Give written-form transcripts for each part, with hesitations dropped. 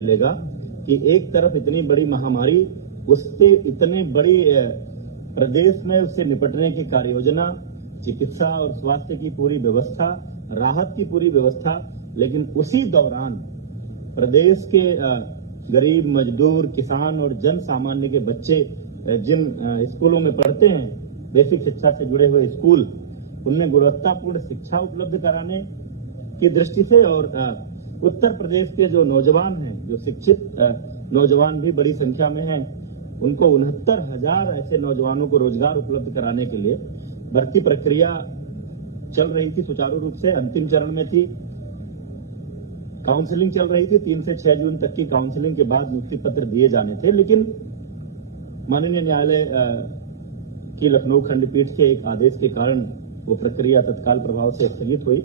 मिलेगा कि एक तरफ इतनी बड़ी महामारी, उससे इतने बड़ी प्रदेश में उससे निपटने की कार्य योजना, चिकित्सा और स्वास्थ्य की पूरी व्यवस्था, राहत की पूरी व्यवस्था, लेकिन उसी दौरान प्रदेश के गरीब, मजदूर, किसान और जन सामान्य के बच्चे जिन स्कूलों में पढ़ते हैं, बेसिक शिक्षा से जुड़े हुए स्कूल, उनमें गुणवत्तापूर्ण शिक्षा उपलब्ध कराने की दृष्टि से और उत्तर प्रदेश के जो नौजवान हैं, जो शिक्षित नौजवान भी बड़ी संख्या में हैं, उनको 69,000 ऐसे नौजवानों को रोजगार उपलब्ध कराने के लिए भर्ती प्रक्रिया चल रही थी, सुचारू रूप से अंतिम चरण में थी। काउंसलिंग चल रही थी, 3 से 6 जून तक की काउंसलिंग के बाद नियुक्ति पत्र दिए जाने थे, लेकिन माननीय न्यायालय की लखनऊ खंडपीठ के एक आदेश के कारण वो प्रक्रिया तत्काल प्रभाव से स्थगित हुई।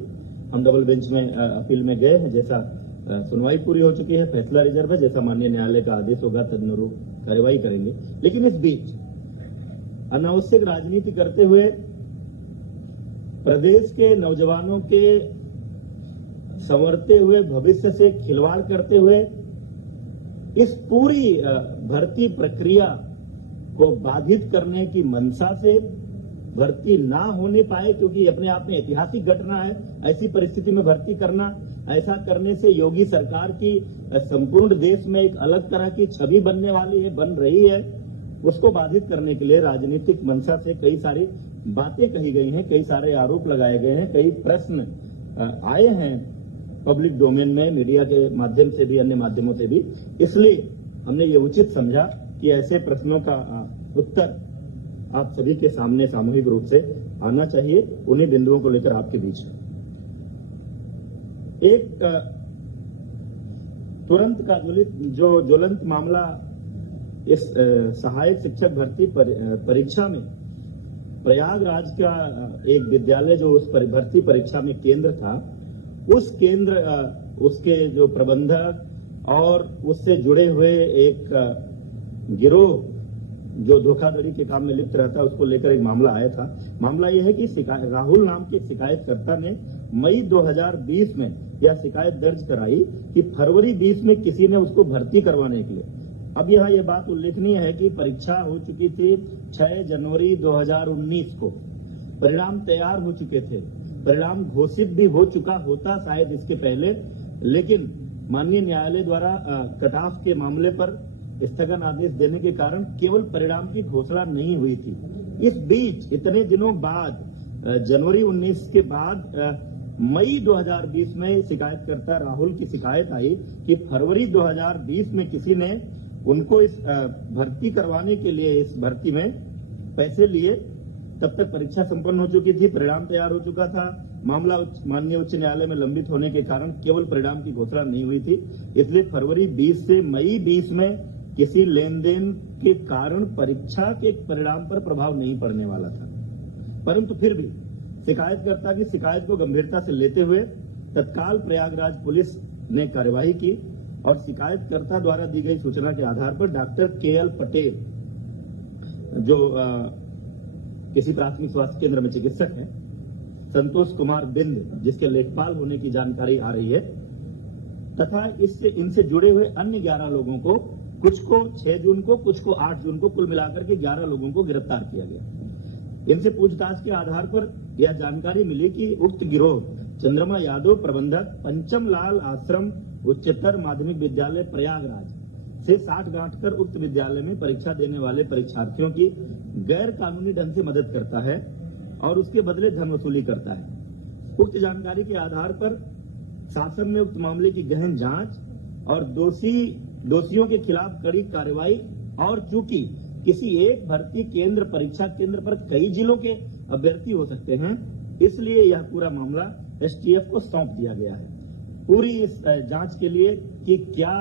हम डबल बेंच में अपील में गए हैं, जैसा सुनवाई पूरी हो चुकी है, फैसला रिजर्व है, जैसा माननीय न्यायालय का आदेश होगा तदनुरूप कार्रवाई करेंगे। लेकिन इस बीच अनावश्यक राजनीति करते हुए प्रदेश के नौजवानों के संवरते हुए भविष्य से खिलवाड़ करते हुए इस पूरी भर्ती प्रक्रिया को बाधित करने की मंशा से भर्ती ना होने पाए, क्योंकि अपने आप में ऐतिहासिक घटना है, ऐसी परिस्थिति में भर्ती करना, ऐसा करने से योगी सरकार की संपूर्ण देश में एक अलग तरह की छवि बनने वाली है, बन रही है। उसको बाधित करने के लिए राजनीतिक मंशा से कई सारी बातें कही गई हैं, कई सारे आरोप लगाए गए हैं, कई प्रश्न आए हैं पब्लिक डोमेन में, मीडिया के माध्यम से भी, अन्य माध्यमों से भी। इसलिए हमने ये उचित समझा कि ऐसे प्रश्नों का उत्तर आप सभी के सामने सामूहिक रूप से आना चाहिए। उन्हीं बिंदुओं को लेकर आपके बीच एक तुरंत का ज्वलंत मामला इस सहायक शिक्षक भर्ती परीक्षा में प्रयागराज का एक विद्यालय जो उस भर्ती परीक्षा में केंद्र था, उस केंद्र उसके जो प्रबंधक और उससे जुड़े हुए एक गिरोह जो धोखाधड़ी के काम में लिप्त रहता है, उसको लेकर एक मामला आया था। मामला यह है कि राहुल नाम के शिकायतकर्ता ने मई 2020 में यह शिकायत दर्ज कराई कि फरवरी 20 में किसी ने उसको भर्ती करवाने के लिए। अब यहाँ यह बात उल्लेखनीय है कि परीक्षा हो चुकी थी 6 जनवरी 2019 को, परिणाम तैयार हो चुके थे, परिणाम घोषित भी हो चुका होता शायद इसके पहले, लेकिन माननीय न्यायालय द्वारा कट ऑफ के मामले पर स्थगन आदेश देने के कारण केवल परिणाम की घोषणा नहीं हुई थी। इस बीच इतने दिनों बाद जनवरी 19 के बाद मई 2020 में शिकायतकर्ता राहुल की शिकायत आई कि फरवरी 2020 में किसी ने उनको इस भर्ती करवाने के लिए इस भर्ती में पैसे लिए। तब तक परीक्षा संपन्न हो चुकी थी, परिणाम तैयार हो चुका था। मामला माननीय उच्च न्यायालय में लंबित होने के कारण केवल परिणाम की घोषणा नहीं हुई थी। इसलिए फरवरी 20 से मई 20 में किसी लेन देन के कारण परीक्षा के परिणाम पर प्रभाव नहीं पड़ने वाला था। परंतु फिर भी शिकायतकर्ता की शिकायत को गंभीरता से लेते हुए तत्काल प्रयागराज पुलिस ने कार्यवाही की और शिकायतकर्ता द्वारा दी गई सूचना के आधार पर डॉक्टर KL पटेल, जो किसी प्राथमिक स्वास्थ्य केंद्र में चिकित्सक हैं, संतोष कुमार बिंद जिसके लेखपाल होने की जानकारी आ रही है, तथा इनसे जुड़े हुए अन्य 11 लोगों को, कुछ को 6 जून को, कुछ को 8 जून को, कुल मिलाकर के 11 लोगों को गिरफ्तार किया गया। इनसे पूछताछ के आधार पर यह जानकारी मिली कि उक्त गिरोह चंद्रमा यादव, प्रबंधक, पंचम लाल आश्रम उच्चतर माध्यमिक विद्यालय प्रयागराज से 60 गांठ कर उक्त विद्यालय में परीक्षा देने वाले परीक्षार्थियों की गैर कानूनी ढंग से मदद करता है और उसके बदले धन वसूली करता है। उक्त जानकारी के आधार पर शासन ने उक्त मामले की गहन जांच और दोषियों के खिलाफ कड़ी कार्रवाई, और चूंकि किसी एक भर्ती केंद्र, परीक्षा केंद्र पर कई जिलों के अभ्यर्थी हो सकते हैं, इसलिए यह पूरा मामला STF को सौंप दिया गया है पूरी इस जांच के लिए कि क्या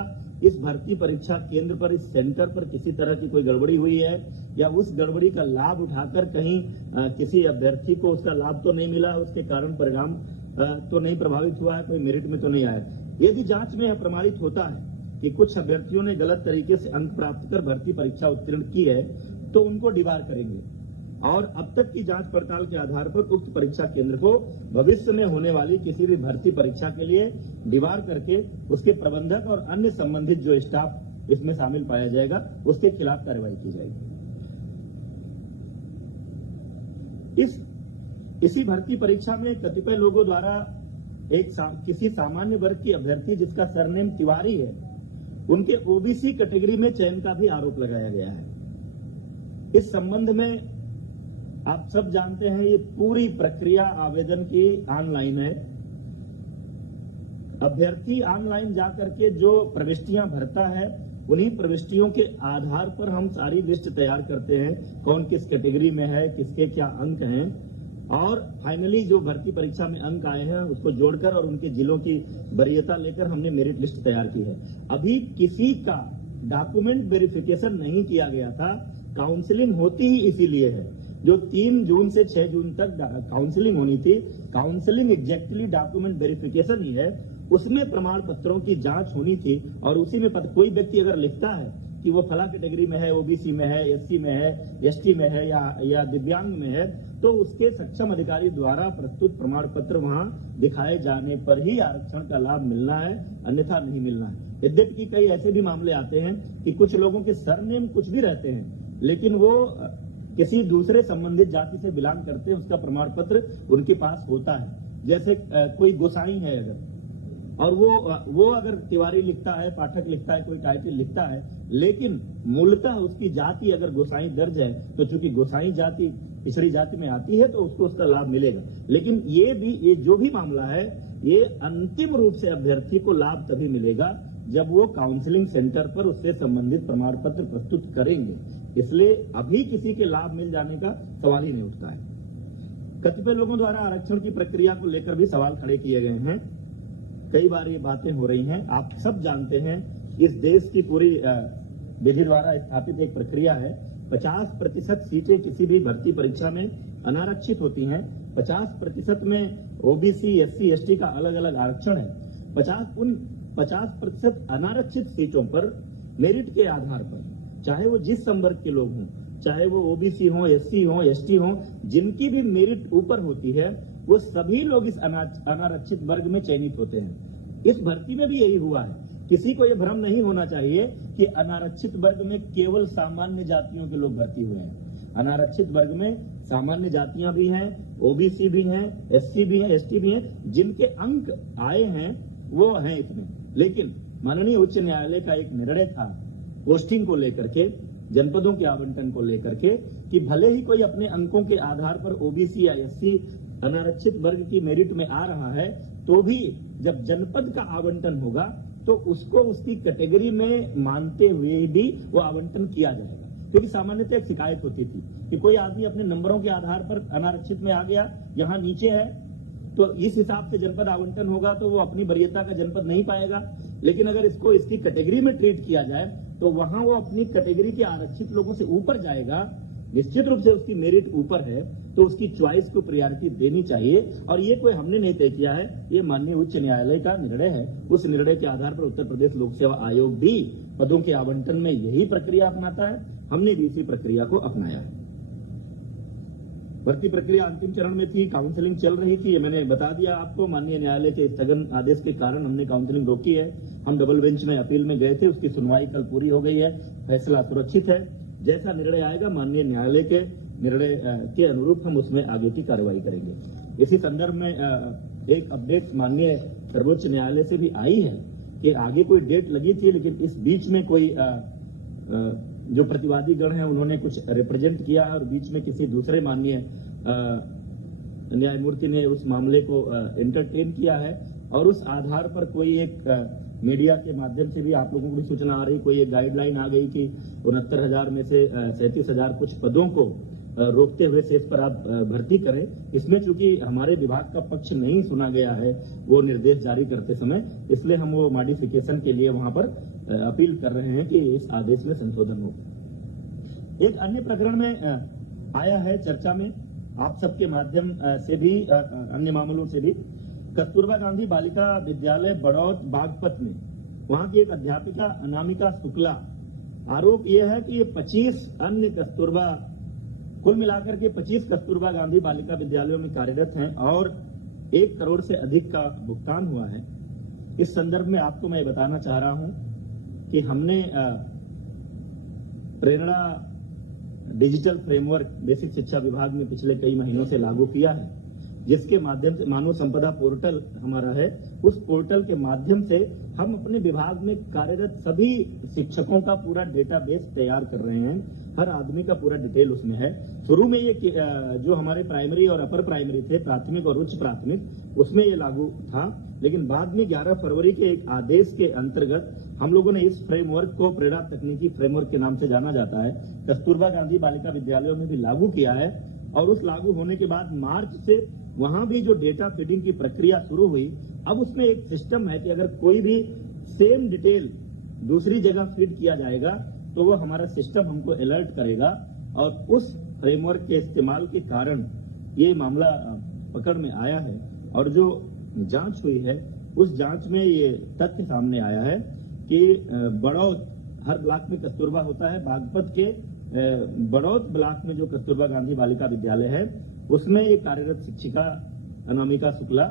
इस भर्ती परीक्षा केंद्र पर, इस सेंटर पर किसी तरह की कोई गड़बड़ी हुई है या उस गड़बड़ी का लाभ उठाकर कहीं किसी अभ्यर्थी को उसका लाभ तो नहीं मिला, उसके कारण परिणाम तो नहीं प्रभावित हुआ है, कोई मेरिट में तो नहीं आया। यदि जांच में यह प्रमाणित होता है कि कुछ अभ्यर्थियों ने गलत तरीके से अंक प्राप्त कर भर्ती परीक्षा उत्तीर्ण की है, तो उनको डिबार करेंगे और अब तक की जांच पड़ताल के आधार पर उक्त परीक्षा केंद्र को भविष्य में होने वाली किसी भी भर्ती परीक्षा के लिए डिबार करके उसके प्रबंधक और अन्य संबंधित जो स्टाफ इसमें शामिल पाया जाएगा उसके खिलाफ कार्रवाई की जाएगी। इसी भर्ती परीक्षा में कतिपय लोगों द्वारा किसी सामान्य वर्ग की अभ्यर्थी जिसका सरनेम तिवारी है उनके ओबीसी कैटेगरी में चयन का भी आरोप लगाया गया है। इस संबंध में आप सब जानते हैं ये पूरी प्रक्रिया आवेदन की ऑनलाइन है। अभ्यर्थी ऑनलाइन जाकर के जो प्रविष्टियां भरता है उन्हीं प्रविष्टियों के आधार पर हम सारी लिस्ट तैयार करते हैं, कौन किस कैटेगरी में है, किसके क्या अंक हैं, और फाइनली जो भर्ती परीक्षा में अंक आए हैं उसको जोड़कर और उनके जिलों की वरीयता लेकर हमने मेरिट लिस्ट तैयार की है। अभी किसी का डॉक्यूमेंट वेरिफिकेशन नहीं किया गया था। काउंसलिंग होती ही इसीलिए है, जो 3 जून से 6 जून तक काउंसलिंग होनी थी। काउंसलिंग एग्जैक्टली डॉक्यूमेंट वेरिफिकेशन ही है, उसमें प्रमाण पत्रों की जांच होनी थी। और उसी में कोई व्यक्ति अगर लिखता है कि वो फला कैटेगरी में है, ओबीसी में है, एससी में है, एसटी में है या दिव्यांग में है, तो उसके सक्षम अधिकारी द्वारा प्रस्तुत प्रमाण पत्र वहां दिखाए जाने पर ही आरक्षण का लाभ मिलना है, अन्यथा नहीं मिलना है। यद्यपि कि कई ऐसे भी मामले आते हैं कि कुछ लोगों के सरनेम कुछ भी रहते हैं लेकिन वो किसी दूसरे संबंधित जाति से बिलोंग करते हैं, उसका प्रमाण पत्र उनके पास होता है। जैसे कोई गोसाई है अगर, और वो अगर तिवारी लिखता है, पाठक लिखता है, कोई टाइटल लिखता है, लेकिन मूलतः उसकी जाति अगर गोसाई दर्ज है तो चूंकि गोसाई जाति पिछड़ी जाति में आती है तो उसको उसका लाभ मिलेगा। लेकिन ये जो भी मामला है ये अंतिम रूप से अभ्यर्थी को लाभ तभी मिलेगा जब वो काउंसलिंग सेंटर पर उससे संबंधित प्रमाण पत्र प्रस्तुत करेंगे। इसलिए अभी किसी के लाभ मिल जाने का सवाल ही नहीं उठता है। कतिपय लोगों द्वारा आरक्षण की प्रक्रिया को लेकर भी सवाल खड़े किए गए हैं। कई बार ये बातें हो रही हैं। आप सब जानते हैं इस देश की पूरी विधि द्वारा स्थापित एक प्रक्रिया है। 50% सीटें किसी भी भर्ती परीक्षा में अनारक्षित होती हैं। 50% में ओबीसी, एससी, एसटी का अलग अलग आरक्षण है। 50% अनारक्षित सीटों पर मेरिट के आधार पर, चाहे वो जिस संवर्ग के लोग हों, चाहे वो ओबीसी हों, एससी हों, एसटी हों, जिनकी भी मेरिट ऊपर होती है वो सभी लोग इस अनारक्षित वर्ग में चयनित होते हैं। इस भर्ती में भी यही हुआ है। किसी को यह भ्रम नहीं होना चाहिए कि अनारक्षित वर्ग में केवल सामान्य जातियों के लोग भर्ती हुए हैं। अनारक्षित वर्ग में सामान्य जातियां भी हैं, ओबीसी भी हैं, एससी भी हैं, एसटी भी हैं। जिनके अंक आए हैं वो हैं इसमें। लेकिन माननीय उच्च न्यायालय का एक निर्णय था पोस्टिंग को लेकर के, जनपदों के आवंटन को लेकर के, कि भले ही कोई अपने अंकों के आधार पर ओबीसी या एससी अनारक्षित वर्ग की मेरिट में आ रहा है तो भी जब जनपद का आवंटन होगा तो उसको उसकी कैटेगरी में मानते हुए भी वो आवंटन किया जाएगा। क्योंकि सामान्यतः एक शिकायत होती थी कि कोई आदमी अपने नंबरों के आधार पर अनारक्षित में आ गया, यहाँ नीचे है, तो इस हिसाब से जनपद आवंटन होगा तो वो अपनी वरीयता का जनपद नहीं पाएगा। लेकिन अगर इसको इसकी कैटेगरी में ट्रीट किया जाए तो वहां वो अपनी कैटेगरी के आरक्षित लोगों से ऊपर जाएगा। निश्चित रूप से उसकी मेरिट ऊपर है तो उसकी च्वाइस को प्रायोरिटी देनी चाहिए। और ये कोई हमने नहीं तय किया है, ये माननीय उच्च न्यायालय का निर्णय है। उस निर्णय के आधार पर उत्तर प्रदेश लोक सेवा आयोग भी पदों के आवंटन में यही प्रक्रिया अपनाता है। हमने भी इसी प्रक्रिया को अपनाया है। भर्ती प्रक्रिया अंतिम चरण में थी, काउंसलिंग चल रही थी, ये मैंने बता दिया आपको। माननीय न्यायालय के स्थगन आदेश के कारण हमने काउंसलिंग रोकी है। हम डबल बेंच में अपील में गए थे, उसकी सुनवाई कल पूरी हो गई है। फैसला सुरक्षित है। जैसा निर्णय आएगा माननीय न्यायालय के निर्णय के अनुरूप हम उसमें आगे की कार्रवाई करेंगे। इसी संदर्भ में एक अपडेट माननीय सर्वोच्च न्यायालय से भी आई है कि आगे कोई डेट लगी थी, लेकिन इस बीच में कोई जो प्रतिवादी गण है उन्होंने कुछ रिप्रेजेंट किया है और बीच में किसी दूसरे माननीय न्यायमूर्ति ने उस मामले को एंटरटेन किया है। और उस आधार पर कोई एक मीडिया के माध्यम से भी आप लोगों को भी सूचना आ रही, कोई एक गाइडलाइन आ गई कि 69,000 में से 37,000 कुछ पदों को रोकते हुए शेष पर आप भर्ती करें। इसमें चूंकि हमारे विभाग का पक्ष नहीं सुना गया है वो निर्देश जारी करते समय, इसलिए हम वो मॉडिफिकेशन के लिए वहां पर अपील कर रहे हैं कि इस आदेश में संशोधन हो। एक अन्य प्रकरण में आया है चर्चा में आप सबके माध्यम से भी, अन्य मामलों से भी, कस्तूरबा गांधी बालिका विद्यालय बड़ौद बागपत में वहां की एक अध्यापिका अनामिका शुक्ला, आरोप यह है कि ये 25 अन्य कस्तूरबा कुल मिलाकर के 25 कस्तूरबा गांधी बालिका विद्यालयों में कार्यरत हैं और 1 करोड़ से अधिक का भुगतान हुआ है। इस संदर्भ में आपको मैं बताना चाह रहा हूं कि हमने प्रेरणा डिजिटल फ्रेमवर्क बेसिक शिक्षा विभाग में पिछले कई महीनों से लागू किया है, जिसके माध्यम से मानव संपदा पोर्टल हमारा है। उस पोर्टल के माध्यम से हम अपने विभाग में कार्यरत सभी शिक्षकों का पूरा डेटाबेस तैयार कर रहे हैं। हर आदमी का पूरा डिटेल उसमें है। शुरू में ये जो हमारे प्राइमरी और अपर प्राइमरी थे, प्राथमिक और उच्च प्राथमिक, उसमें ये लागू था, लेकिन बाद में 11 फरवरी के एक आदेश के अंतर्गत हम लोगों ने इस फ्रेमवर्क को प्रेरणा तकनीकी फ्रेमवर्क के नाम से जाना जाता है, कस्तूरबा गांधी बालिका विद्यालयों में भी लागू किया है। और उस लागू होने के बाद मार्च से वहां भी जो डेटा फीडिंग की प्रक्रिया शुरू हुई, अब उसमें एक सिस्टम है कि अगर कोई भी सेम डिटेल दूसरी जगह फीड किया जाएगा तो वो हमारा सिस्टम हमको अलर्ट करेगा। और उस फ्रेमवर्क के इस्तेमाल के कारण ये मामला पकड़ में आया है। और जो जांच हुई है उस जांच में ये तथ्य सामने आया है कि बड़ौत, हर ब्लॉक में कस्तूरबा होता है, बागपत के बड़ौत ब्लॉक में जो कस्तूरबा गांधी बालिका विद्यालय है उसमें एक कार्यरत शिक्षिका अनामिका शुक्ला,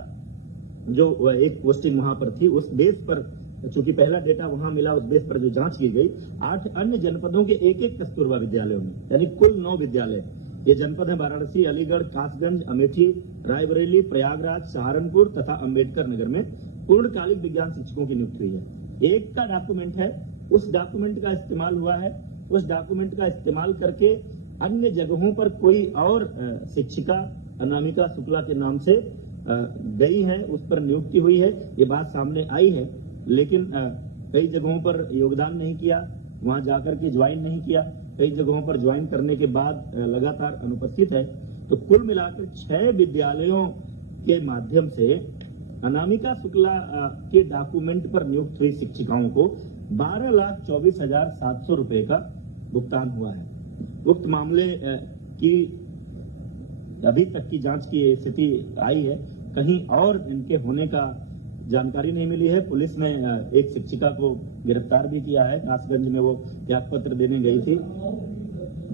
जो एक पोस्टिंग वहां पर थी, उस बेस पर चूंकि पहला डेटा वहां मिला, उस बेस पर जो जांच की गई, 8 अन्य जनपदों के एक कस्तूरबा विद्यालयों में, यानी कुल 9 विद्यालय। ये जनपद है वाराणसी, अलीगढ़, कासगंज, अमेठी, रायबरेली, प्रयागराज, सहारनपुर तथा अंबेडकर नगर में पूर्णकालिक विज्ञान शिक्षकों की नियुक्ति हुई है। एक का डॉक्यूमेंट है, उस डॉक्यूमेंट का इस्तेमाल हुआ है। उस डॉक्यूमेंट का इस्तेमाल करके अन्य जगहों पर कोई और शिक्षिका अनामिका शुक्ला के नाम से गई है, उस पर नियुक्ति हुई है, ये बात सामने आई है। लेकिन कई जगहों पर योगदान नहीं किया, वहां जाकर के ज्वाइन नहीं किया, कई जगहों पर ज्वाइन करने के बाद लगातार अनुपस्थित है। तो कुल मिलाकर 6 विद्यालयों के माध्यम से अनामिका शुक्ला के डॉक्यूमेंट पर नियुक्त हुई शिक्षिकाओं को 12,24,700 रुपए का भुगतान हुआ है। उक्त मामले की अभी तक की जांच की स्थिति आई है, कहीं और इनके होने का जानकारी नहीं मिली है। पुलिस ने एक शिक्षिका को गिरफ्तार भी किया है, कासगंज में वो त्यागपत्र देने गई थी।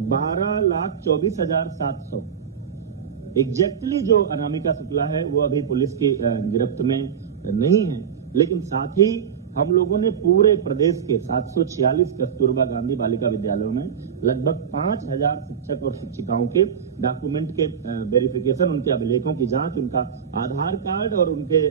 12,24,700 एग्जैक्टली जो अनामिका शुक्ला है वो अभी पुलिस की गिरफ्त में नहीं है। लेकिन साथ ही हम लोगों ने पूरे प्रदेश के 746 कस्तूरबा गांधी बालिका विद्यालयों में लगभग 5,000 शिक्षक और शिक्षिकाओं के डॉक्यूमेंट के वेरिफिकेशन, उनके अभिलेखों की जांच, उनका आधार कार्ड और उनके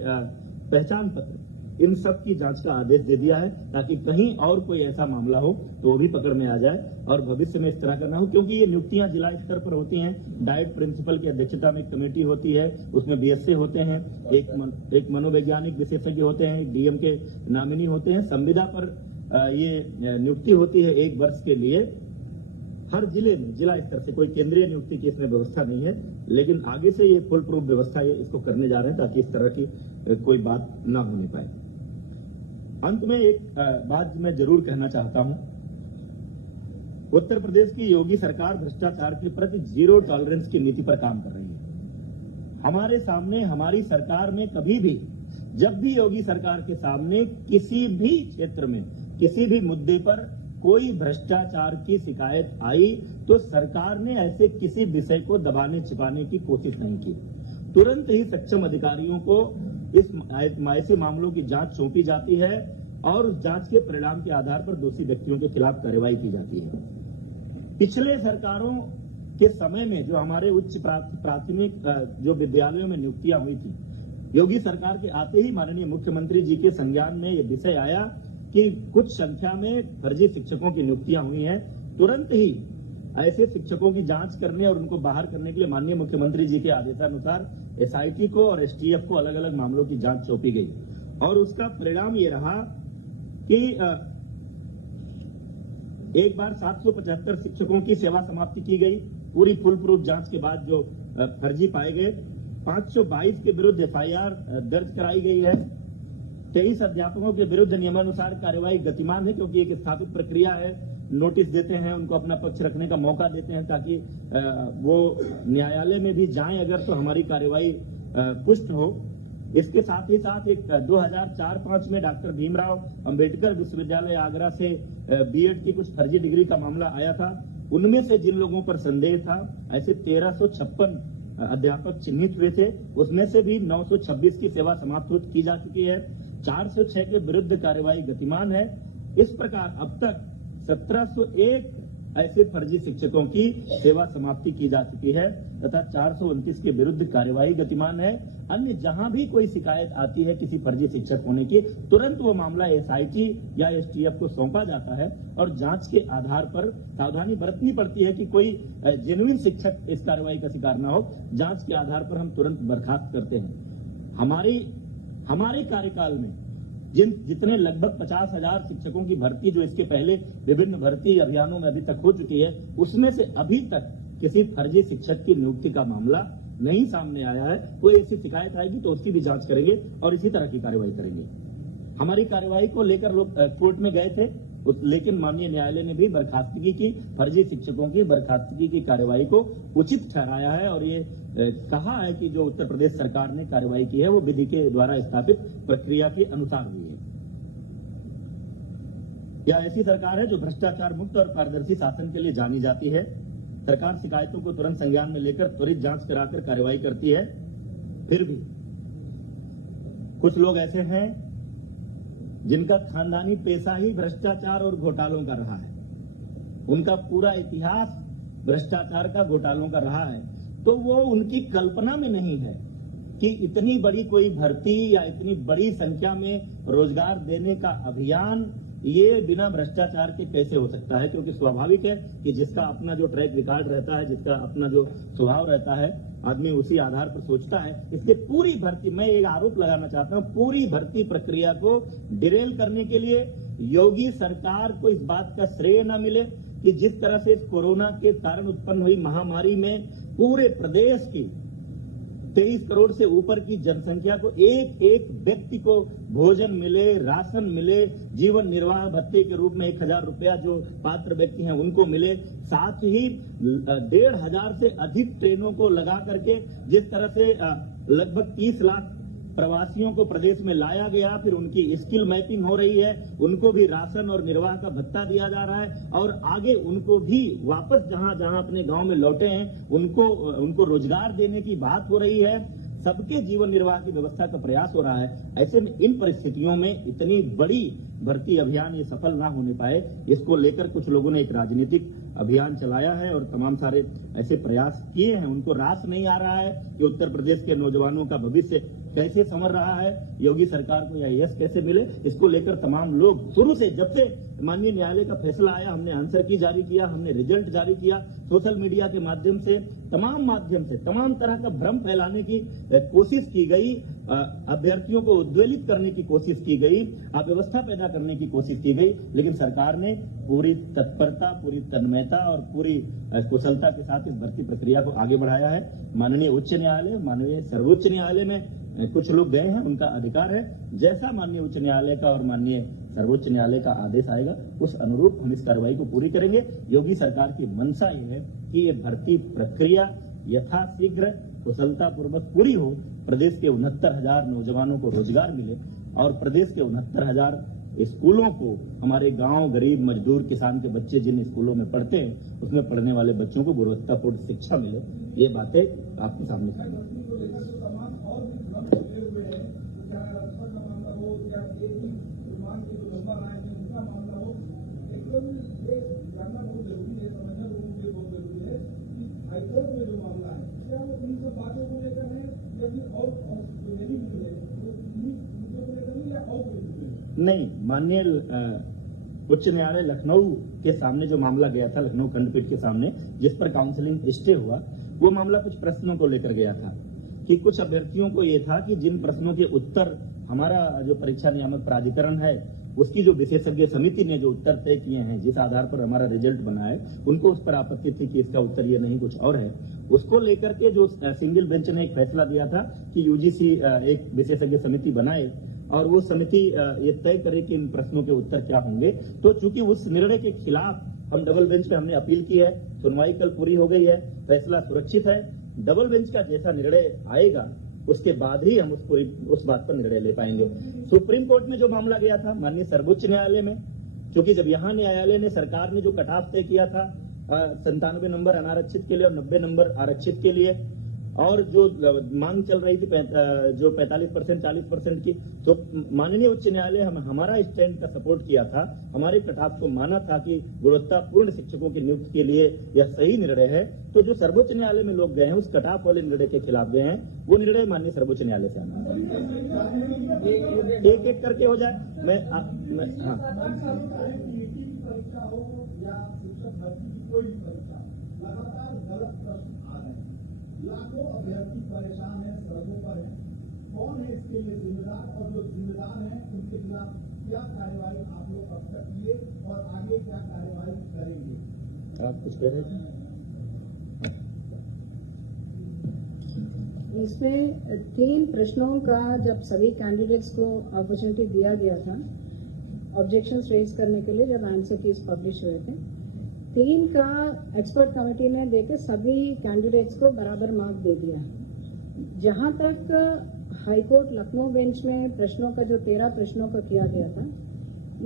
पहचान पत्र, इन सब की जांच का आदेश दे दिया है, ताकि कहीं और कोई ऐसा मामला हो तो वो भी पकड़ में आ जाए और भविष्य में इस तरह का ना हो। क्योंकि ये नियुक्तियां जिला स्तर पर होती हैं, डाइट प्रिंसिपल की अध्यक्षता में एक कमेटी होती है, उसमें बीएससी होते हैं, एक मनोवैज्ञानिक विशेषज्ञ होते हैं, एक डीएम के नामिनी होते हैं। संविदा पर ये नियुक्ति होती है 1 वर्ष के लिए। हर जिले में जिला स्तर से कोई केंद्रीय नियुक्ति की इसमें व्यवस्था नहीं है, लेकिन आगे से ये फुल प्रूफ व्यवस्था ये इसको करने जा रहे हैं ताकि इस तरह की कोई बात ना होने पाए। अंत में एक बात मैं जरूर कहना चाहता हूं, उत्तर प्रदेश की योगी सरकार भ्रष्टाचार के प्रति 0 टॉलरेंस की नीति पर काम कर रही है। हमारे सामने, हमारी सरकार में कभी भी, जब भी योगी सरकार के सामने किसी भी क्षेत्र में, किसी भी मुद्दे पर कोई भ्रष्टाचार की शिकायत आई तो सरकार ने ऐसे किसी विषय को दबाने छिपाने की कोशिश नहीं की। तुरंत ही सक्षम अधिकारियों को ऐसे मामलों की जांच सौंपी जाती है और उस जांच के परिणाम के आधार पर दोषी व्यक्तियों के खिलाफ कार्रवाई की जाती है। पिछले सरकारों के समय में जो हमारे उच्च प्राथमिक जो विद्यालयों में नियुक्तियां हुई थी, योगी सरकार के आते ही माननीय मुख्यमंत्री जी के संज्ञान में यह विषय आया कि कुछ संख्या में फर्जी शिक्षकों की नियुक्तियां हुई हैं। तुरंत ही ऐसे शिक्षकों की जांच करने और उनको बाहर करने के लिए माननीय मुख्यमंत्री जी के आदेशानुसार एसआईटी को और एसटीएफ को अलग अलग मामलों की जांच सौंपी गई और उसका परिणाम ये रहा कि एक बार 775 शिक्षकों की सेवा समाप्ति की गई। पूरी फुल प्रूफ जांच के बाद जो फर्जी पाए गए, 522 के विरुद्ध एफआईआर दर्ज कराई गई है। 23 अध्यापकों के विरुद्ध नियमानुसार कार्यवाही गतिमान है, क्योंकि एक स्थापित प्रक्रिया है। नोटिस देते हैं, उनको अपना पक्ष रखने का मौका देते हैं ताकि वो न्यायालय में भी जाएं अगर तो हमारी कार्यवाही पुष्ट हो। इसके साथ ही साथ एक 2004-05 में डॉक्टर भीमराव अंबेडकर विश्वविद्यालय आगरा से बीएड की कुछ फर्जी डिग्री का मामला आया था। उनमें से जिन लोगों पर संदेह था, ऐसे 1356 अध्यापक चिन्हित हुए थे, उसमें से भी 926 की सेवा समाप्त की जा चुकी है। 406 के विरुद्ध कार्रवाई गतिमान है। इस प्रकार अब तक 1701 ऐसे फर्जी शिक्षकों की सेवा समाप्ति की जा चुकी है तथा 429 के विरुद्ध कार्यवाही गतिमान है। अन्य जहां भी कोई शिकायत आती है किसी फर्जी शिक्षक होने की, तुरंत वो मामला एसआईटी या एसटीएफ को सौंपा जाता है और जांच के आधार पर सावधानी बरतनी पड़ती है कि कोई जेन्युइन शिक्षक इस कार्रवाई का शिकार न हो। जांच के आधार पर हम तुरंत बर्खास्त करते हैं। हमारे कार्यकाल में जितने लगभग 50,000 शिक्षकों की भर्ती जो इसके पहले विभिन्न भर्ती अभियानों में अभी तक हो चुकी है, उसमें से अभी तक किसी फर्जी शिक्षक की नियुक्ति का मामला नहीं सामने आया है। कोई ऐसी शिकायत आएगी तो उसकी भी जांच करेंगे और इसी तरह की कार्रवाई करेंगे। हमारी कार्रवाई को लेकर लोग कोर्ट में गए थे, लेकिन माननीय न्यायालय ने भी बर्खास्तगी की, फर्जी शिक्षकों की बर्खास्तगी की कार्रवाई को उचित ठहराया है और ये कहा है कि जो उत्तर प्रदेश सरकार ने कार्रवाई की है वो विधि के द्वारा स्थापित प्रक्रिया के अनुसार हुई है। यह ऐसी सरकार है जो भ्रष्टाचार मुक्त और पारदर्शी शासन के लिए जानी जाती है। सरकार शिकायतों को तुरंत संज्ञान में लेकर त्वरित जांच कराकर कार्रवाई करती है। फिर भी कुछ लोग ऐसे हैं जिनका खानदानी पेशा ही भ्रष्टाचार और घोटालों का रहा है। उनका पूरा इतिहास भ्रष्टाचार का, घोटालों का रहा है, तो वो उनकी कल्पना में नहीं है कि इतनी बड़ी कोई भर्ती या इतनी बड़ी संख्या में रोजगार देने का अभियान ये बिना भ्रष्टाचार के कैसे हो सकता है। क्योंकि स्वाभाविक है कि जिसका अपना जो ट्रैक रिकॉर्ड रहता है, जिसका अपना जो स्वभाव रहता है, आदमी उसी आधार पर सोचता है। इसलिए पूरी भर्ती, मैं एक आरोप लगाना चाहता हूं, पूरी भर्ती प्रक्रिया को डिरेल करने के लिए योगी सरकार को इस बात का श्रेय न मिले कि जिस तरह से कोरोना के कारण उत्पन्न हुई महामारी में पूरे प्रदेश की 23 करोड़ से ऊपर की जनसंख्या को एक एक व्यक्ति को भोजन मिले, राशन मिले, जीवन निर्वाह भत्ते के रूप में 1,000 रुपया जो पात्र व्यक्ति हैं उनको मिले, साथ ही 1,500 से अधिक ट्रेनों को लगा करके जिस तरह से लगभग 30 लाख प्रवासियों को प्रदेश में लाया गया, फिर उनकी स्किल मैपिंग हो रही है, उनको भी राशन और निर्वाह का भत्ता दिया जा रहा है और आगे उनको भी वापस जहां जहां अपने गांव में लौटे हैं उनको रोजगार देने की बात हो रही है। सबके जीवन निर्वाह की व्यवस्था का प्रयास हो रहा है। ऐसे में इन परिस्थितियों में इतनी बड़ी भर्ती अभियान ये सफल ना होने पाए, इसको लेकर कुछ लोगों ने एक राजनीतिक अभियान चलाया है और तमाम सारे ऐसे प्रयास किए हैं। उनको रास नहीं आ रहा है कि उत्तर प्रदेश के नौजवानों का भविष्य कैसे संवर रहा है, योगी सरकार को यह यश कैसे मिले। इसको लेकर तमाम लोग शुरू से, जब से माननीय न्यायालय का फैसला आया, हमने आंसर की जारी किया, हमने रिजल्ट जारी किया, सोशल मीडिया के माध्यम से तमाम तरह का भ्रम फैलाने की कोशिश की गई, अभ्यर्थियों को उद्वेलित करने की कोशिश की गई, अव्यवस्था पैदा करने की कोशिश की गई, लेकिन सरकार ने पूरी तत्परता, पूरी तन्मयता और पूरी कुशलता के साथ इस भर्ती प्रक्रिया को आगे बढ़ाया है। माननीय उच्च न्यायालय, माननीय सर्वोच्च न्यायालय में कुछ लोग गए हैं, उनका अधिकार है। जैसा माननीय उच्च न्यायालय का और माननीय सर्वोच्च न्यायालय का आदेश आएगा उस अनुरूप हम इस कार्रवाई को पूरी करेंगे। योगी सरकार की मंशा ये है कि ये भर्ती प्रक्रिया यथाशीघ्र कुशलतापूर्वक पूरी हो, प्रदेश के 69,000 नौजवानों को रोजगार मिले और प्रदेश के 69,000 स्कूलों को, हमारे गांव, गरीब, मजदूर, किसान के बच्चे जिन स्कूलों में पढ़ते हैं उसमें पढ़ने वाले बच्चों को गुणवत्तापूर्ण शिक्षा मिले। ये बातें आपके सामने नहीं, माननीय उच्च न्यायालय लखनऊ के सामने जो मामला गया था, लखनऊ खंडपीठ के सामने, जिस पर काउंसलिंग स्टे हुआ, वो मामला कुछ प्रश्नों को लेकर गया था कि कुछ अभ्यर्थियों को ये था कि जिन प्रश्नों के उत्तर हमारा जो परीक्षा नियामक प्राधिकरण है उसकी जो विशेषज्ञ समिति ने जो उत्तर तय किए हैं, जिस आधार पर हमारा रिजल्ट बना है, उनको उस पर आपत्ति थी कि इसका उत्तर ये नहीं कुछ और है। उसको लेकर के जो सिंगल बेंच ने एक फैसला दिया था कि यूजीसी एक विशेषज्ञ समिति बनाए और वो समिति ये तय करे कि इन प्रश्नों के उत्तर क्या होंगे। तो चूंकि उस निर्णय के खिलाफ हम डबल बेंच पे हमने अपील की है, सुनवाई कल पूरी हो गई है, फैसला सुरक्षित है। डबल बेंच का जैसा निर्णय आएगा उसके बाद ही हम उस बात पर निर्णय ले पाएंगे। सुप्रीम कोर्ट में जो मामला गया था माननीय सर्वोच्च न्यायालय में, क्योंकि जब यहाँ न्यायालय ने, सरकार ने जो कट ऑफ तय किया था 97 नंबर अनारक्षित के लिए और 90 नंबर आरक्षित के लिए, और जो मांग चल रही थी जो 45% 40% की, तो माननीय उच्च न्यायालय हमारा स्टैंड का सपोर्ट किया था, हमारे कटाफ को माना था कि गुणवत्तापूर्ण शिक्षकों की नियुक्ति के लिए यह सही निर्णय है। तो जो सर्वोच्च न्यायालय में लोग गए हैं उस कटाफ वाले निर्णय के खिलाफ गए हैं, वो निर्णय माननीय सर्वोच्च न्यायालय से आना। एक एक करके हो जाए। मैं हाँ, लाखों अभ्यर्थी परेशान है, सड़कों पर है, कौन है इसके लिए जिम्मेदार, और जो जिम्मेदार है उनके खिलाफ क्या कार्यवाही आप लोग अब तक किए और आगे क्या कार्यवाही करेंगे? आप कुछ कह रहे थे? इसमें 3 प्रश्नों का जब सभी कैंडिडेट्स को अपॉर्चुनिटी दिया गया था ऑब्जेक्शंस रेज करने के लिए, जब आंसर कीज पब्लिश हुए थे, 3 का एक्सपर्ट कमेटी ने देकर सभी कैंडिडेट्स को बराबर मार्क दे दिया। जहां तक हाईकोर्ट लखनऊ बेंच में प्रश्नों का जो 13 प्रश्नों का किया गया था,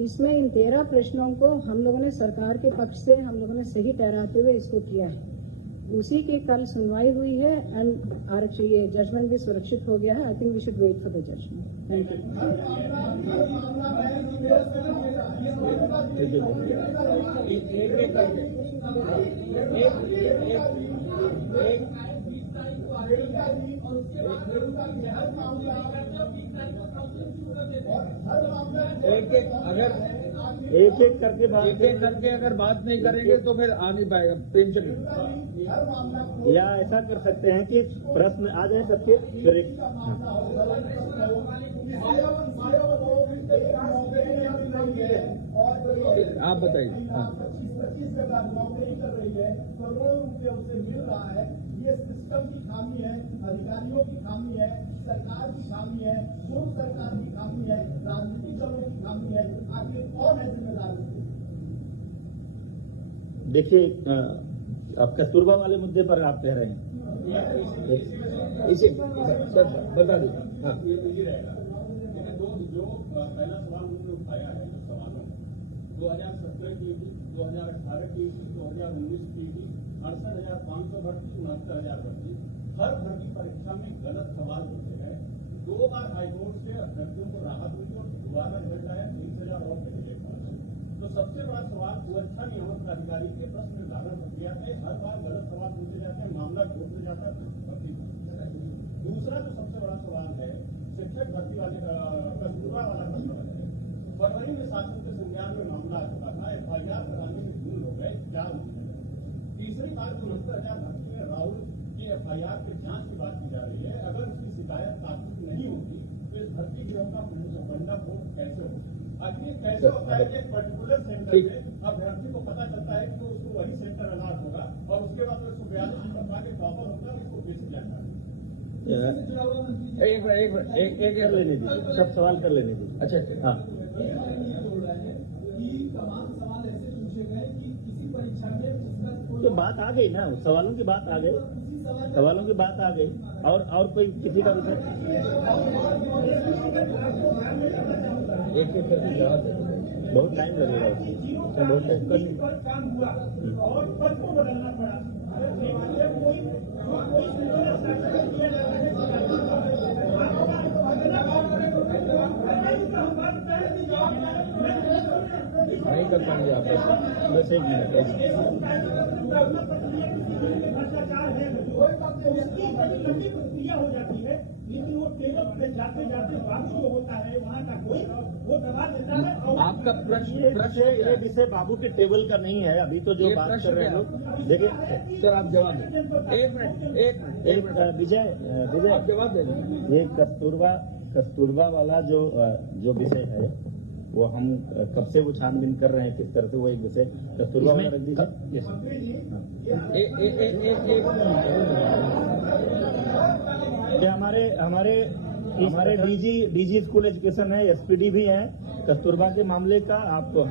इसमें इन 13 प्रश्नों को हम लोगों ने सरकार के पक्ष से हम लोगों ने सही ठहराते हुए इसको किया है। उसी की कल सुनवाई हुई है एंड आरक्षण ये जजमेंट भी सुरक्षित हो गया है। I think we should wait for the judgement. Thank एक एक करके अगर बात नहीं करेंगे तो फिर आ नहीं पाएगा। प्रेमचंद, या ऐसा कर सकते हैं कि प्रश्न आ जाए सबके, फिर एक आप बताइए। हाँ, 25,000 नौकरी कर रही है, करोड़ों रुपये उसे मिल रहा है। ये सिस्टम की खामी है, अधिकारियों की खामी है, सरकार की खामी है, पूर्व सरकार की खामी है, राजनीतिक दलों की खामी है। आखिर कौन है जिम्मेदार? देखिए, आप कस्तूरबा वाले मुद्दे पर आप कह रहे हैं, इसे सर बता दीजिए। हाँ, जो पहला सवाल उन्होंने उठाया है, जो सवालों 2017 की, 2018 की, 2019 की 68,500 भर्ती, 69,000 भर्ती। हर भर्ती परीक्षा में गलत सवाल पूछे गए। 2 बार हाईकोर्ट से अभ्यर्थियों को राहत मिली और दोबारा रिजल्ट आया 30,000 और कैंडिडेट पास। तो सबसे बड़ा सवाल सुरक्षा नियामक प्राधिकारी के प्रश्न निर्धारण प्रक्रिया में हर बार गलत सवाल पूछे जाते हैं, मामला कोर्ट में जाता है, भर्ती। दूसरा जो सबसे बड़ा सवाल है शिक्षक भर्ती वाले कस्तूरबा वाला प्रश्न है। फरवरी में शासन के संज्ञान में मामला आ चुका था, FIR कराने में जून हो गए, 4 महीने। तीसरी बार 69,000 भर्ती में राहुल की FIR की जांच की बात की जा रही है। अगर उसकी शिकायत तात्विक नहीं होती तो इस भर्ती गिरोह का भंडाफोड़ कैसे होगा? आखिर ये कैसे होता है कि एक पर्टिकुलर सेंटर में अभ्यर्थी को पता चलता है कि उसको वही सेंटर अलॉट होगा और उसके बाद 142 नंबर पाके टॉपर होता है, उसको बेच जाता है। एक कर लेने दीजिए, सब सवाल कर लेने दीजिए। अच्छा, हाँ, तमाम सवाल ऐसे पूछे गए कि किसी परीक्षा में तो बात आ गई ना, सवालों की बात आ गई, सवालों की बात आ गई। और कोई किसी का विषय एक करके जवाब दे। बहुत टाइम लगेगा उसमें, बहुत टाइम कर काम हुआ और पद को बदलना पड़ा। नहीं कर पाएंगे आप। बस 1 मिनट। भ्रष्टाचार है, उसकी बड़ी लंबी प्रक्रिया हो जाती है, लेकिन वो टेबल पे जाते जाते बाबू जो होता है वहाँ का कोई वो दबा देता है। आपका प्रश्न ये विषय बाबू के टेबल का नहीं है। अभी तो जो बात कर रहे हैं लोग, देखिए सर आप जवाब दें। एक मिनट विजय आप जवाब दे दें। ये कस्तूरबा वाला जो विषय है वो हम कब से वो छानबीन कर रहे हैं, किस तरह से वो एक विषय कस्तूरबा वाला रख दीजिए। हमारे डीजी स्कूल एजुकेशन है, SPD भी है। कस्तूरबा के मामले का आपको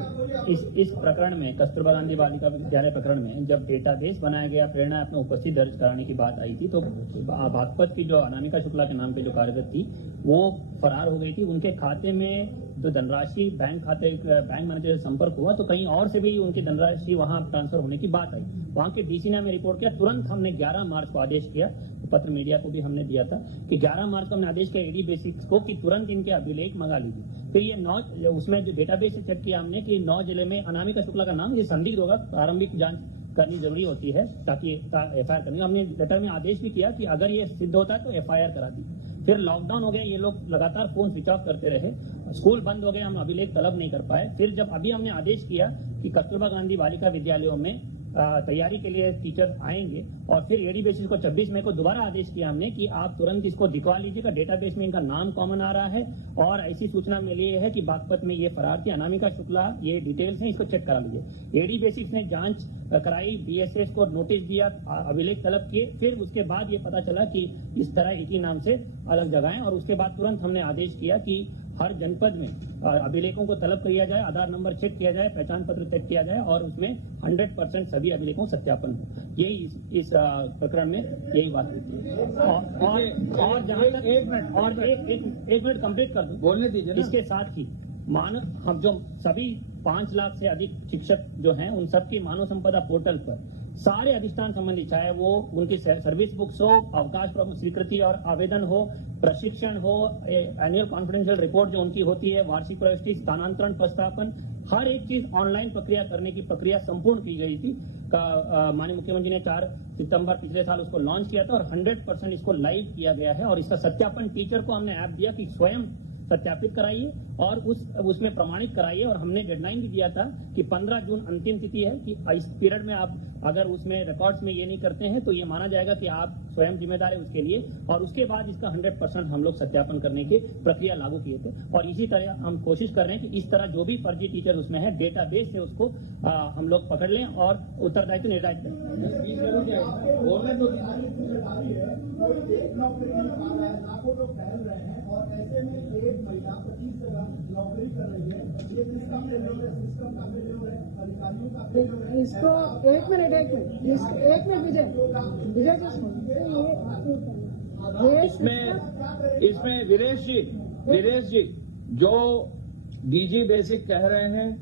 इस प्रकरण में, कस्तूरबा गांधी बालिका विद्यालय प्रकरण में जब डेटाबेस बनाया गया, प्रेरणा ऐप में उपस्थित दर्ज कराने की बात आई थी, तो बागपत की जो अनामिका शुक्ला के नाम पे जो कार्यरत थी वो फरार हो गई थी। उनके खाते में जो धनराशि बैंक मैनेजर से संपर्क हुआ तो कहीं और से भी उनकी धनराशि वहां ट्रांसफर होने की बात आई। वहां के डीसी ने हमें रिपोर्ट किया, तुरंत हमने 11 मार्च को आदेश किया, पत्र मीडिया को भी हमने दिया था कि 11 मार्च को हमने आदेश किया एडी बेसिक्स को कि तुरंत इनके अभिलेख मंगा लीजिए। फिर ये 9 उसमें जो डेटाबेस से चेक किया हमने कि 9 जिले में अनामिका शुक्ला का नाम ये संदिग्ध होगा, प्रारंभिक जांच करनी जरूरी होती है ताकि एफआईआर करनी। हमने लेटर में आदेश भी किया कि अगर ये सिद्ध होता है तो एफआईआर करा दी। फिर लॉकडाउन हो गया, ये लोग लगातार फोन स्विच ऑफ करते रहे, स्कूल बंद हो गए, हम अभिलेख तलब नहीं कर पाए। फिर जब अभी हमने आदेश किया कि कस्तूरबा गांधी बालिका विद्यालयों में तैयारी के लिए टीचर्स आएंगे और फिर एडी बेसिस को 26 मई को दोबारा आदेश किया हमने कि आप तुरंत इसको दिखवा लीजिएगा, डेटाबेस में इनका नाम कॉमन आ रहा है और ऐसी सूचना मिली है कि बागपत में ये फरार थी, अनामिका शुक्ला, ये डिटेल्स हैं, इसको चेक करा लीजिए। एडी बेसिक्स ने जांच कराई, बीएसएस को नोटिस दिया, अभिलेख तलब किए, फिर उसके बाद ये पता चला कि इस तरह इसी नाम से अलग जगह है और उसके बाद तुरंत हमने आदेश किया कि हर जनपद में अभिलेखों को तलब किया जाए, आधार नंबर चेक किया जाए, पहचान पत्र चेक किया जाए और उसमें 100% सभी अभिलेखों सत्यापन हो। यही इस प्रकरण में यही बात होती है। और जहां तक एक मिनट कंप्लीट कर दूं, बोलने दीजिए ना। इसके साथ ही हम जो सभी 5 लाख से अधिक शिक्षक जो हैं उन सबकी मानव संपदा पोर्टल पर सारे अधिष्ठान संबंधी, चाहे वो उनकी सर्विस बुक्स हो, अवकाश स्वीकृति और आवेदन हो, प्रशिक्षण हो, एनुअल कॉन्फिडेंशियल रिपोर्ट जो उनकी होती है, वार्षिक प्रविष्टि, स्थानांतरण प्रस्तापन, हर एक चीज ऑनलाइन प्रक्रिया करने की प्रक्रिया संपूर्ण की गई थी। माननीय मुख्यमंत्री ने 4 सितंबर पिछले साल उसको लॉन्च किया था और 100% इसको लाइव किया गया है और इसका सत्यापन टीचर को हमने ऐप दिया कि स्वयं सत्यापित कराइए और उसमें प्रमाणित कराइए। और हमने डेडलाइन भी दिया था कि 15 जून अंतिम तिथि है कि इस पीरियड में आप अगर उसमें रिकॉर्ड्स में ये नहीं करते हैं तो ये माना जाएगा कि आप स्वयं जिम्मेदार है उसके लिए। और उसके बाद इसका 100% हम लोग सत्यापन करने की प्रक्रिया लागू किए थे और इसी तरह हम कोशिश कर रहे हैं कि इस तरह जो भी फर्जी टीचर उसमें है डेटाबेस से उसको हम लोग पकड़ लें और उत्तरदायित्व निर्धारित करें। कोई एक नौकरी नहीं पा रहा है, लाखों लोग टहल रहे हैं और ऐसे में एक महिला 25 जगह नौकरी कर रही है। ये सिस्टम में सिस्टम का फेल्योर है, अधिकारियों का फेल्योर है। इसको एक मिनट विजय इसमें वीरेश जी जो डीजी बेसिक कह रहे हैं,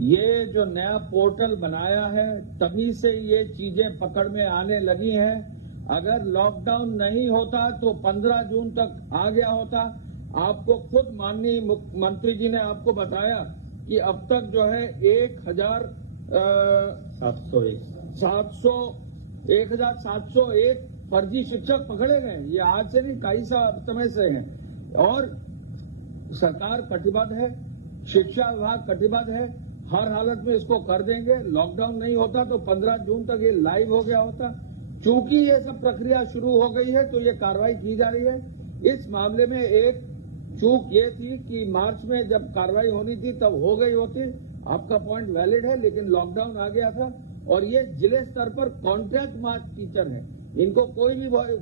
ये जो नया पोर्टल बनाया है तभी से ये चीजें पकड़ में आने लगी हैं। अगर लॉकडाउन नहीं होता तो 15 जून तक आ गया होता। आपको खुद माननीय मुख्यमंत्री जी ने आपको बताया कि अब तक जो है 1701 फर्जी शिक्षक पकड़े गए। ये आज से नहीं, कई समय से हैं और सरकार कटिबद्ध है, शिक्षा विभाग कटिबद्ध है, हर हालत में इसको कर देंगे। लॉकडाउन नहीं होता तो 15 जून तक ये लाइव हो गया होता। चूंकि ये सब प्रक्रिया शुरू हो गई है तो ये कार्रवाई की जा रही है। इस मामले में एक चूक ये थी कि मार्च में जब कार्रवाई होनी थी तब हो गई होती। आपका पॉइंट वैलिड है, लेकिन लॉकडाउन आ गया था और ये जिले स्तर पर कॉन्ट्रैक्ट मार्च टीचर हैं, इनको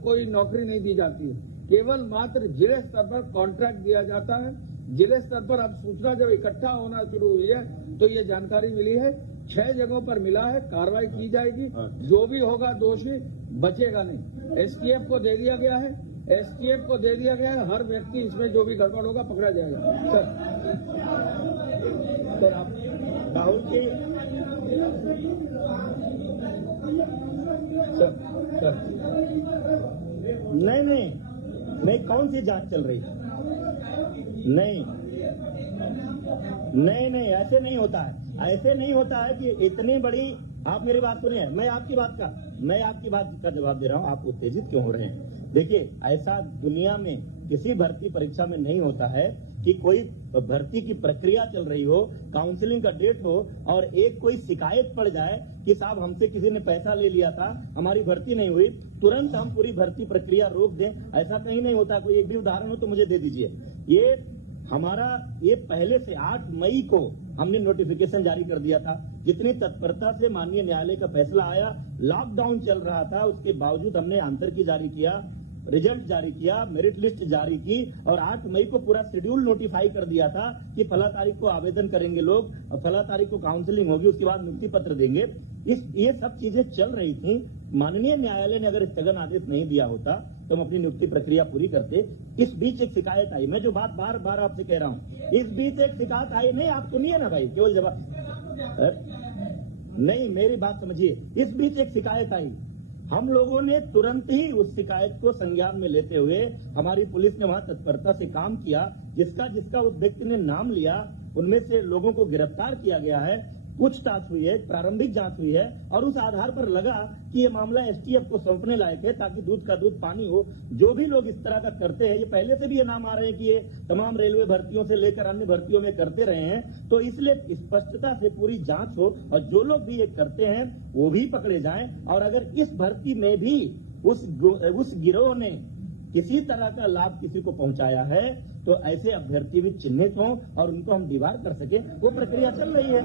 कोई नौकरी नहीं दी जाती है, केवल मात्र जिले स्तर पर कॉन्ट्रैक्ट दिया जाता है। जिले स्तर पर अब सूचना जब इकट्ठा होना शुरू हुई है तो ये जानकारी मिली है, 6 जगहों पर मिला है, कार्रवाई की जाएगी। जो भी होगा दोषी बचेगा नहीं। एसटीएफ को दे दिया गया है, हर व्यक्ति इसमें जो भी गड़बड़ होगा पकड़ा जाएगा। सर आप राहुल के सर नहीं, कौन सी जांच चल रही है? नहीं, ऐसे नहीं होता है कि इतनी बड़ी। आप मेरी बात सुनिए, मैं आपकी बात का जवाब दे रहा हूं। आप उत्तेजित क्यों हो रहे हैं? देखिए, ऐसा दुनिया में किसी भर्ती परीक्षा में नहीं होता है कि कोई भर्ती की प्रक्रिया चल रही हो, काउंसलिंग का डेट हो और एक कोई शिकायत पड़ जाए कि साहब हमसे किसी ने पैसा ले लिया था, हमारी भर्ती नहीं हुई, तुरंत हम पूरी भर्ती प्रक्रिया रोक दें। ऐसा कहीं नहीं होता। कोई एक भी उदाहरण हो तो मुझे दे दीजिए। ये पहले से 8 मई को हमने नोटिफिकेशन जारी कर दिया था। जितनी तत्परता से माननीय न्यायालय का फैसला आया, लॉकडाउन चल रहा था, उसके बावजूद हमने आंतर की जारी किया, रिजल्ट जारी किया, मेरिट लिस्ट जारी की और 8 मई को पूरा शेड्यूल नोटिफाई कर दिया था कि फला तारीख को आवेदन करेंगे लोग, फला तारीख को काउंसलिंग होगी, उसके बाद नियुक्ति पत्र देंगे। ये सब चीजें चल रही थी। माननीय न्यायालय ने अगर स्थगन आदेश नहीं दिया होता तो हम अपनी नियुक्ति प्रक्रिया पूरी करते। इस बीच एक शिकायत आई, मैं जो बात बार बार आपसे कह रहा हूं, इस बीच एक शिकायत आई, नहीं आप सुनिए ना भाई, केवल जवाब नहीं, मेरी बात समझिए। इस बीच एक शिकायत आई, हम लोगों ने तुरंत ही उस शिकायत को संज्ञान में लेते हुए हमारी पुलिस ने वहां तत्परता से काम किया। जिसका जिसका उस व्यक्ति ने नाम लिया उनमें से लोगों को गिरफ्तार किया गया है, पूछताछ हुई है, प्रारंभिक जांच हुई है और उस आधार पर लगा कि ये मामला एसटीएफ को सौंपने लायक है ताकि दूध का दूध पानी हो। जो भी लोग इस तरह का करते हैं, ये पहले से भी ये नाम आ रहे हैं कि ये तमाम रेलवे भर्तियों से लेकर अन्य भर्तियों में करते रहे हैं, तो इसलिए स्पष्टता से पूरी जांच हो और जो लोग भी ये करते हैं वो भी पकड़े जाएं। और अगर इस भर्ती में भी उस गिरोह ने किसी तरह का लाभ किसी को पहुंचाया है तो ऐसे अभ्यर्थी भी चिन्हित हों और उनको हम दीवार कर सके, वो प्रक्रिया चल रही है।